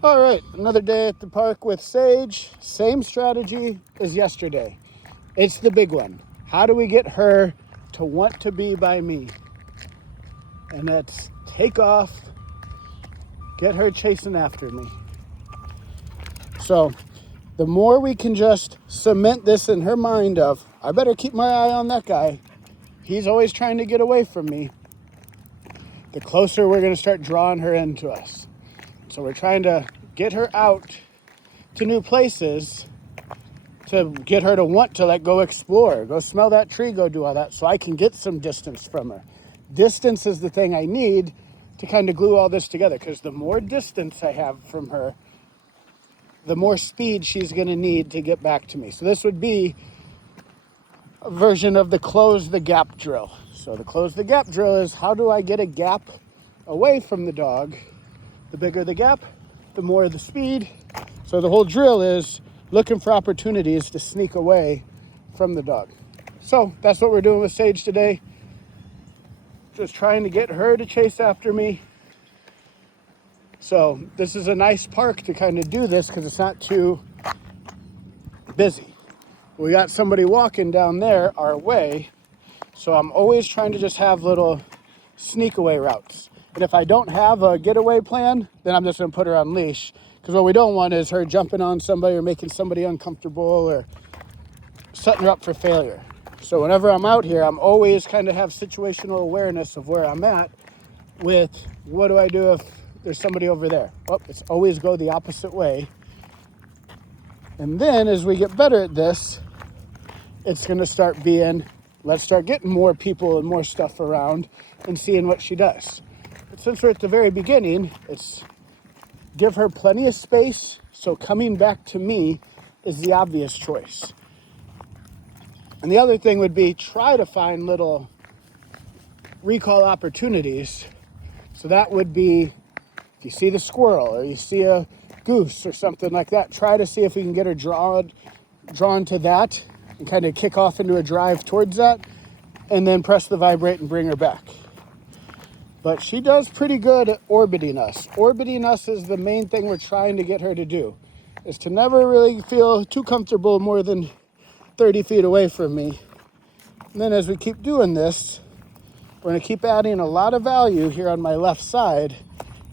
All right, another day at the park with Sage. Same strategy as yesterday. It's the big one. How do we get her to want to be by me? And that's take off, get her chasing after me. So the more we can just cement this in her mind of, I better keep my eye on that guy. He's always trying to get away from me. The closer we're going to start drawing her into us. So we're trying to get her out to new places to get her to want to go explore, go smell that tree, go do all that, so I can get some distance from her. Distance is the thing I need to kind of glue all this together, because the more distance I have from her, the more speed she's going to need to get back to me. So this would be a version of the close the gap drill. So the close the gap drill is, how do I get a gap away from the dog? The bigger the gap, the more the speed. So the whole drill is looking for opportunities to sneak away from the dog. So that's what we're doing with Sage today. Just trying to get her to chase after me. So this is a nice park to kind of do this because it's not too busy. We got somebody walking down there our way. So I'm always trying to just have little sneak away routes. And if I don't have a getaway plan, then I'm just going to put her on leash. Because what we don't want is her jumping on somebody or making somebody uncomfortable or setting her up for failure. So whenever I'm out here, I'm always kind of have situational awareness of where I'm at with, what do I do if there's somebody over there? Well, it's always go the opposite way. And then as we get better at this, it's going to start being, let's start getting more people and more stuff around and seeing what she does. But since we're at the very beginning, it's give her plenty of space, so coming back to me is the obvious choice. And the other thing would be, try to find little recall opportunities. So that would be, if you see the squirrel or you see a goose or something like that, try to see if we can get her drawn to that and kind of kick off into a drive towards that, and then press the vibrate and bring her back. But she does pretty good at orbiting us. Orbiting us is the main thing we're trying to get her to do, is to never really feel too comfortable more than 30 feet away from me. And then as we keep doing this, we're going to keep adding a lot of value here on my left side,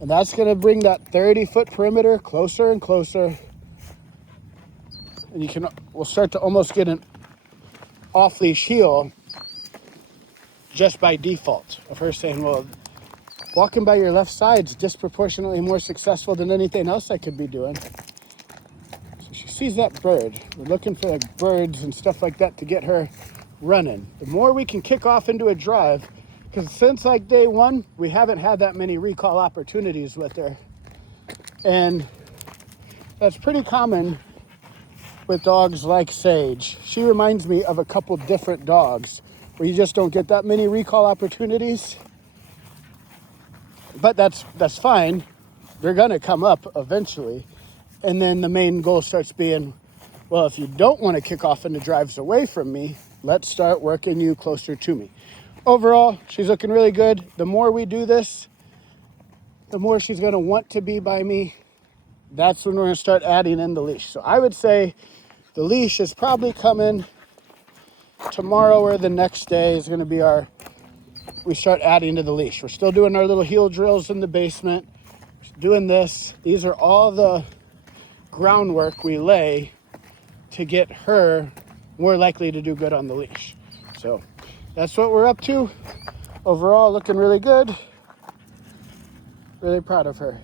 and that's going to bring that 30-foot perimeter closer and closer. And we'll start to almost get an off-leash heel just by default of her saying, well, walking by your left side's disproportionately more successful than anything else I could be doing. So she sees that bird. We're looking for birds and stuff like that to get her running. The more we can kick off into a drive, because since day one, we haven't had that many recall opportunities with her. And that's pretty common with dogs like Sage. She reminds me of a couple different dogs where you just don't get that many recall opportunities. But that's fine. They're gonna come up eventually. And then the main goal starts being, well, if you don't want to kick off into drives away from me, let's start working you closer to me. Overall, she's looking really good. The more we do this, the more she's gonna want to be by me. That's when we're gonna start adding in the leash. So I would say the leash is probably coming tomorrow or the next day is gonna be we start adding to the leash. We're still doing our little heel drills in the basement, doing this. These are all the groundwork we lay to get her more likely to do good on the leash. So that's what we're up to. Overall, looking really good. Really proud of her.